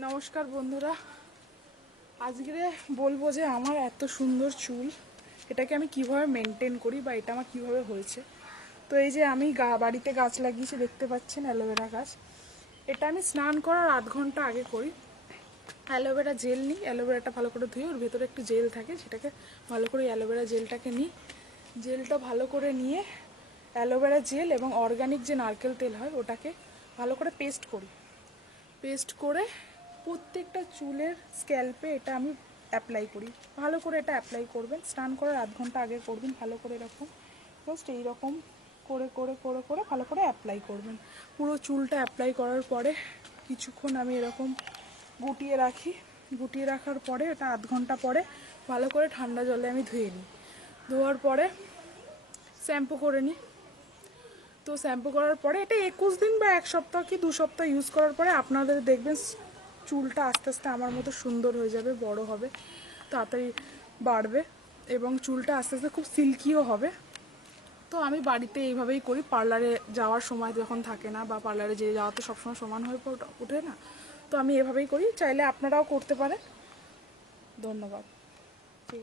নমস্কার বন্ধুরা, আজকে বলবো যে আমার এত সুন্দর চুল এটাকে আমি কিভাবে মেনটেন করি বা এটা আমার কিভাবে হয়েছে। তো এই যে আমি বাড়িতে গাছ লাগিয়েছি, দেখতে পাচ্ছেন অ্যালোভেরা গাছ। এটা আমি স্নান করার আধ ঘন্টা আগে করি। অ্যালোভেরা জেল নিই, অ্যালোভেরাটা ভালো করে ধুয়ে ওর ভেতরে একটু জেল থাকে, সেটাকে ভালো করে অ্যালোভেরা জেলটাকে নিই। জেলটা ভালো করে নিয়ে অ্যালোভেরা জেল এবং অর্গানিক যে নারকেল তেল হয় ওটাকে ভালো করে পেস্ট করি। পেস্ট করে প্রত্যেকটা চুলের স্ক্যাল্পে এটা আমি অ্যাপ্লাই করি। ভালো করে এটা অ্যাপ্লাই করবেন, স্নান করার আধ ঘন্টা আগে করবেন। ভালো করে এরকম জাস্ট এইরকম করে করে করে করে ভালো করে অ্যাপ্লাই করবেন। পুরো চুলটা অ্যাপ্লাই করার পরে কিছুক্ষণ আমি এরকম গুটিয়ে রাখি। গুটিয়ে রাখার পরে এটা আধ ঘন্টা পরে ভালো করে ঠান্ডা জলে আমি ধুয়ে নিই। ধোয়ার পরে শ্যাম্পু করে নিই। তো শ্যাম্পু করার পরে এটা 21 দিন বা 1 সপ্তাহ কি 2 সপ্তাহ ইউজ করার পরে আপনাদের দেখবেন চুলটা আস্তে আস্তে আমার মতো সুন্দর হয়ে যাবে, বড় হবে, তাড়াতাড়ি বাড়বে এবং চুলটা আস্তে আস্তে খুব সিল্কিও হবে। তো আমি বাড়িতে এইভাবেই করি। পার্লারে যাওয়ার সময় যখন থাকে না, বা পার্লারে যে যাওয়া তো সবসময় সমান হয়ে ওঠে না, তো আমি এভাবেই করি। চাইলে আপনারাও করতে পারেন। ধন্যবাদ।